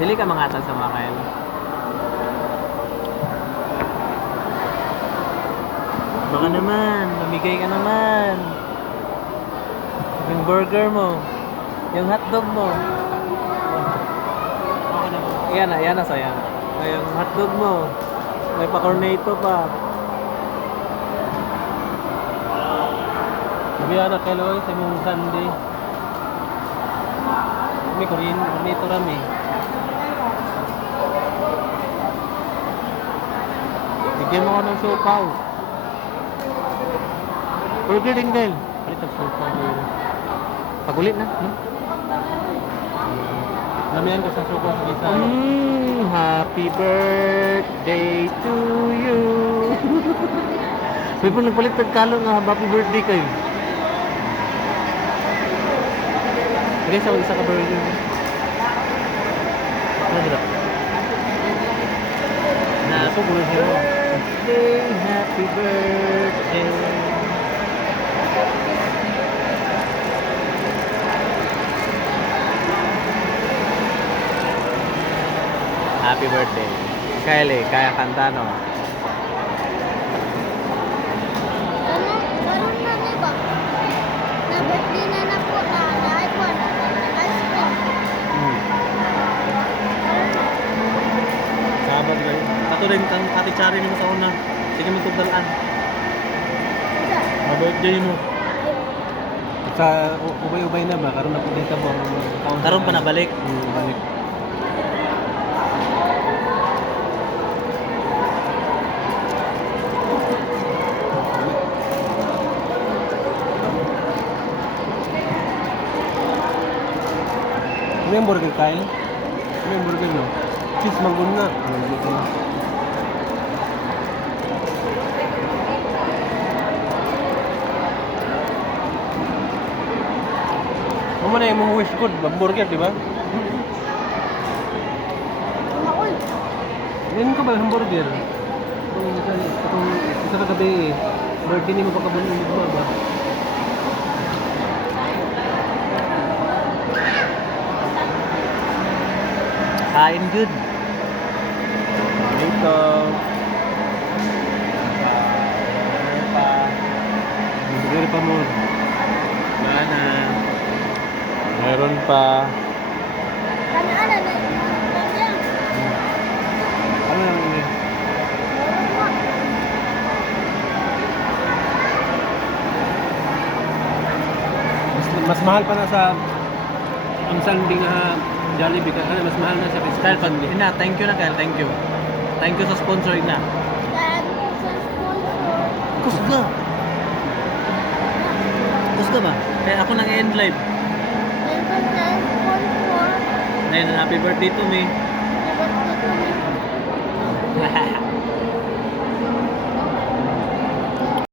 Dili ka mangatag sa mga Kyle. Baka naman, mamigay ka naman. Yung burger mo, yung hotdog mo. Yan na sayang. Yung hotdog mo, may pa-cornetto pa. Sabi na Kyle sa mong Sunday. May cornetto rami. Bigyan mo ko ng supaw. Burger din, Kyle. Palit ang sopa doon. Pagulit na. Hmm? Lamihan ka sa sopa sa gisa. Happy birthday to you. May po nagpalit ng kalo nga happy birthday kayo. Sige, sa isa ka burger. Ano dito? Naso ko na siya. Happy birthday. Happy birthday. Kylie, kaya kanta no? Ganun na diba? Na birthday na po na iPhone. Ice cream. Sabag ba yun? Ato rin kang Ate Chari mo sa una. Sige mo tugdalan. Ma-birthday mo. Sa ubay-ubay na ba? Karoon na po dito mo. Karon pa nabalik. Balik. Ano yung burger Kyle? Ano yung burger no? Cheese mangun na. Ano na yung mga wish good? Burger, di ba? Maul. Yan ko ba hamburger? Itong isa ka gabi eh. Birthday ni mo pagkabunin mo ba? Kain good. Ito. Burger pa mo. Mana. Meron pa. Ano na? Ganyan. Ano naman yun? Mas mahal pa na sa ang Sunday nga Jollibee ka. Mas mahal na sa Kyle, pag ina, thank you na Kyle, thank you. Thank you sa sponsor na. Dahil sa sponsor. Kusga. Kusga ba? Kaya ako nang end live. Dahil sa sponsor. Ngayon, happy birthday to me.